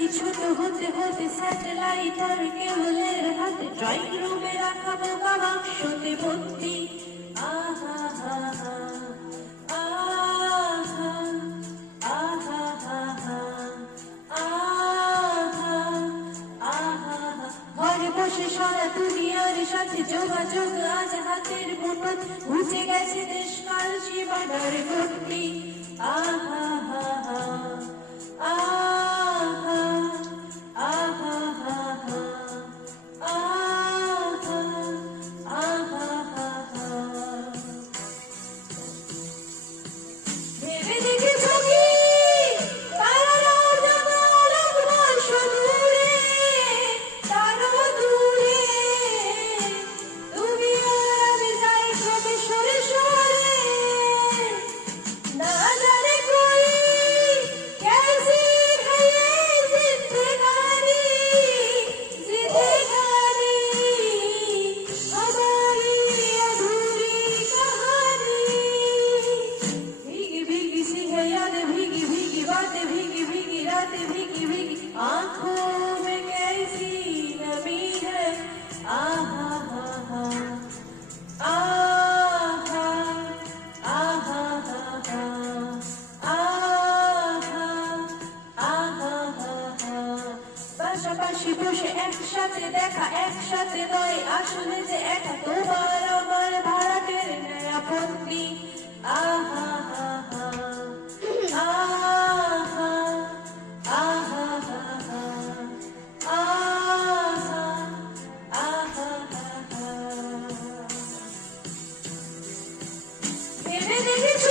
কিছু তো হতে হতে স্যাটেলাইট আর কেবলের হাতে ড্রয়িং রুমে রাখা বোকা বাক্সতে ভর্তি। আহা হা হা আহা আহা হা হা আহা আহা। ঘরে বসে সারা দুনিয়ার সাথে যোগাযোগ আজ হাতের মুঠোয়, বুঝে গেছে দেশ কাল সীমানার গণ্ডি। আহা হা হা আহা আহা হা হা আহা আহা হা হা। ভেবে দেখেছো কি তারারাও জানাল আকাশ দূরে, তারাও দূরে, তুমি আর আমি যাই ক্রমে সরে সরে। না জানে কোই कैसी है ये जिंदगानी, जिंदगानी हमारी अधूरी कहानी। भीगी भीगी सी है यादें, भीगी भीगी बातें, भीगी भीगी रातें, भीगी भीगी आंखों में कैसी नमी है। आहा हा हा आहा आहा हा हा আহা আহা হা হা। পাশাপাশি বসে একসাথে দেখা, একসাথে নয় আসলে যে একা, তোমার আমার ভাড়াটের নেয়া বন্দি। আহা হা হা আহা আহা হা হা আহা আহা হা হা। ভেবে দেখেছো